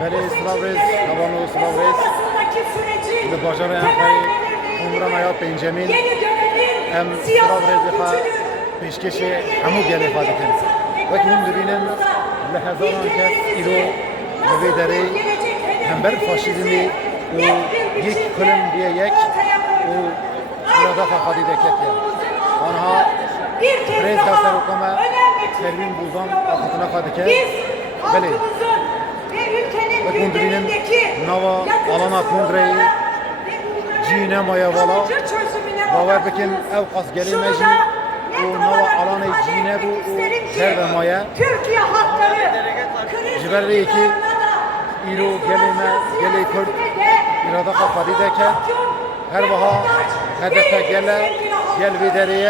Beli Slavres, Havano Slavres, li bajarê Enqereyê Komramaya Pêncemîn em Slavresê xwe pêşkêşê hemû gelê xwe dikin. Wekî hûn dibînin li hezaran kes îro li vê derê hember faşîzmê û yek kulin biye yek û iradaxa xwedî deketiye. Anha Brez Devserokame Pervin Buldan axıtına xwe dike. Belê ve kundrinin nava alana kongreyê cîne maya vala bawer bikin ew qas gelê me jî û nava alanê cîne bû û derve maye ji ber vê yekê îro gelê me gelê Kurd îradaxa xwedî dike her wiha hedefe gele gel vê derê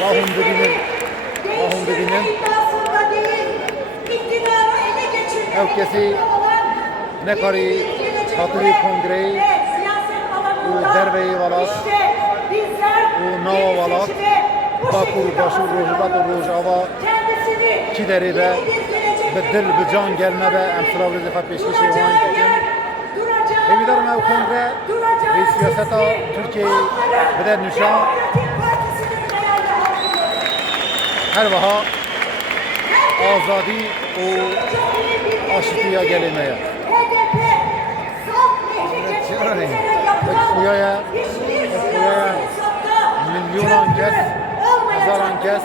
va hûn dibînin ev kesî nekarî hatırî kongreyê û derveyê welat û nava welat Bakur başûr Rojhilat û Rojava çi derê de bi dil bi can gelme de em Slavresê xwe pêşkêşê wan dikin. Hêvîdarim ev kongre vê siyaseta Tirkiyeyê bide nîşan her wiha azadî û aşitiya gelê me ye. Xuya milyonan kes, hezaran kes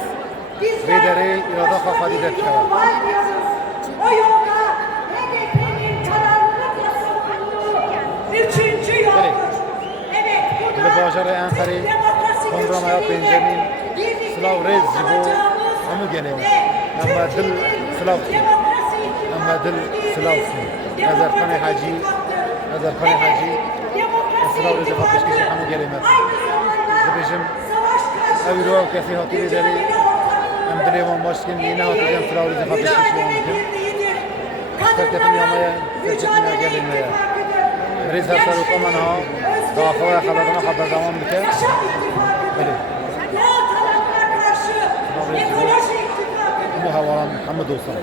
vê derê îradaxa xwedî dikeve. O yolda HDP'nin kararlılıkla savunduğu üçüncü yoldur. Evet, bu da Li bajarê Enqereyê Komramaya Pêncemîn Slavres ji bo hemû gelê me. Em me dil silav dikin. Em me dil silav dikin. Nezerxanê Hecî Slavresê xwe pêşkêşê hemû gelê me dikin. Dibêjim ew îro ew kesî hatî vê derê em dilê wan baş dikin yê nehatî em Slavresê xwe pêşkêşê wan dikin. Serketimiya me ye, serketimiya gelê me ye. Brez Devserokame niha daxilaya xelatına xwe berdewam dike. Belê. Hemû hewalan hemû dostan.